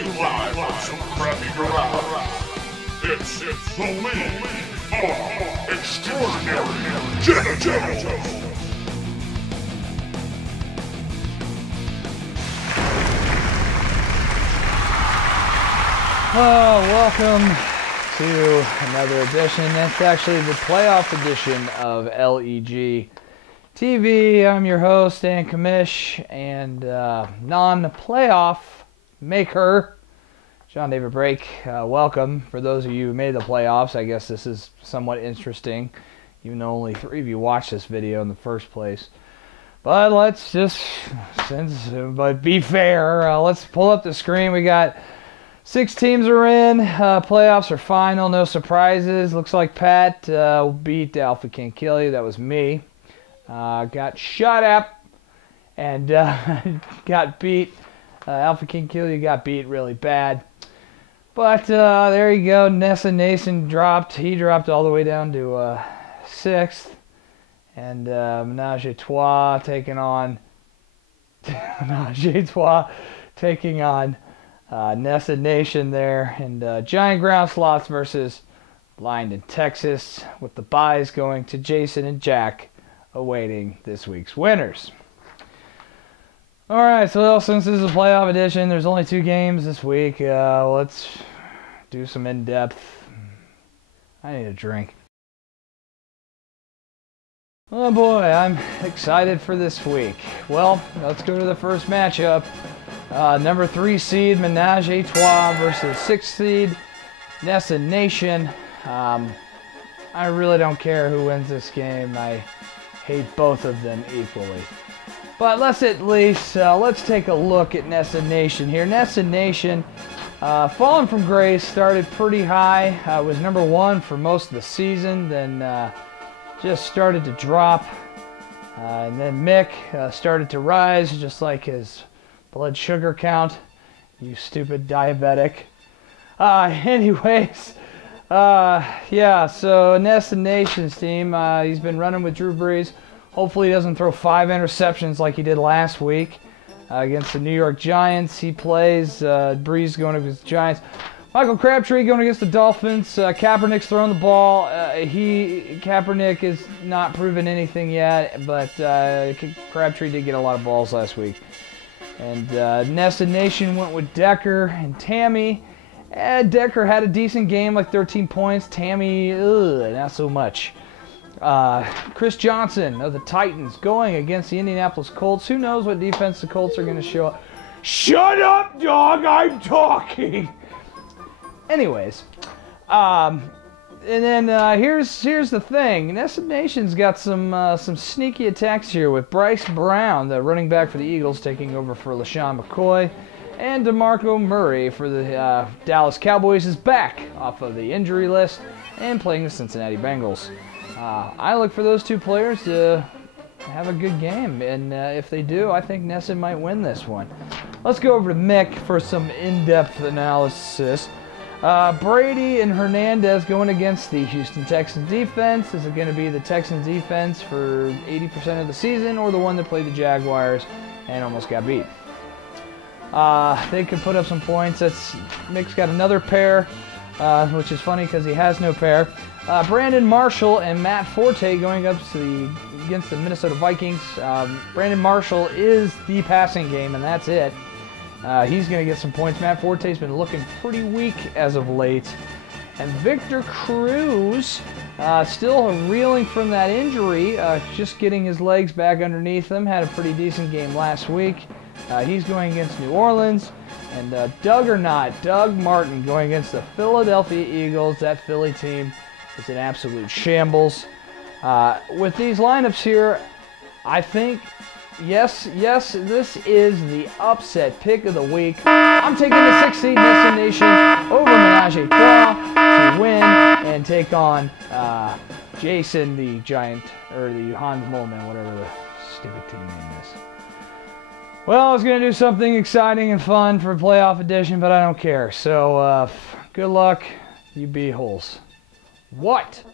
to you live from some crappy garage. It's the League of Extraordinary Genitals. Oh, welcome to another edition. It's actually the playoff edition of LEG TV. I'm your host, Dan Kamish, and non-playoff maker, John David Brake. Welcome. For those of you who made the playoffs, I guess this is somewhat interesting, even though only 3 of you watched this video in the first place. But let's just, but be fair, let's pull up the screen. We got 6 teams are in. Playoffs are final. No surprises. Looks like Pat beat Alpha Can't Kill You. That was me. Got shut up and got beat. Alpha Can't Kill You got beat really bad. But there you go. Nessa Nason dropped. He dropped all the way down to 6th. And Menage a Trois taking on Nessa Nation there, and Giant Ground Sloths versus Blind in Texas, with the buys going to Jason and Jack, awaiting this week's winners. Alright, so since this is a playoff edition, there's only 2 games this week. Let's do some in-depth. I need a drink. Oh boy, I'm excited for this week. Well, let's go to the first matchup. Number 3 seed Menage a Trois versus 6th seed Nessa Nation. I really don't care who wins this game. I hate both of them equally. But let's at least let's take a look at Nessa Nation here. Nessa Nation, fallen from grace, started pretty high. Was number 1 for most of the season, then just started to drop, and then Mick started to rise, just like his blood sugar count, you stupid diabetic. Anyways, yeah, so Nessa Nation's team, he's been running with Drew Brees. Hopefully he doesn't throw 5 interceptions like he did last week against the New York Giants. He plays Brees going against the Giants. Michael Crabtree going against the Dolphins. Kaepernick's throwing the ball. Kaepernick is not proven anything yet, but Crabtree did get a lot of balls last week. And Nessa Nation went with Decker and Tammy. Decker had a decent game, like 13 points. Tammy, not so much. Chris Johnson of the Titans going against the Indianapolis Colts. Who knows what defense the Colts are going to show up. Shut up, dog! I'm talking! Anyways, and then here's the thing. Nessa Nation's got some sneaky attacks here with Bryce Brown, the running back for the Eagles, taking over for LaShawn McCoy, and DeMarco Murray for the Dallas Cowboys is back off of the injury list and playing the Cincinnati Bengals. I look for those 2 players to have a good game, and if they do, I think Nessa might win this one. Let's go over to Mick for some in-depth analysis. Brady and Hernandez going against the Houston Texans defense. Is it going to be the Texans defense for 80% of the season, or the one that played the Jaguars and almost got beat? They could put up some points. Mick's got another pair, which is funny because he has no pair. Brandon Marshall and Matt Forte going up against the Minnesota Vikings. Brandon Marshall is the passing game, and that's it. He's going to get some points. Matt Forte's been looking pretty weak as of late. And Victor Cruz, still reeling from that injury, just getting his legs back underneath him. Had a pretty decent game last week. He's going against New Orleans. And Doug Martin going against the Philadelphia Eagles. That Philly team is an absolute shambles. With these lineups here, I think, yes, this is the upset pick of the week. I'm taking the 6th seed Nessa Nation over Menage a Trois to win and take on Jason, the Giant, or the Hans Molman, whatever the stupid team name is. Well, I was going to do something exciting and fun for playoff edition, but I don't care. So, good luck, you b-holes. What?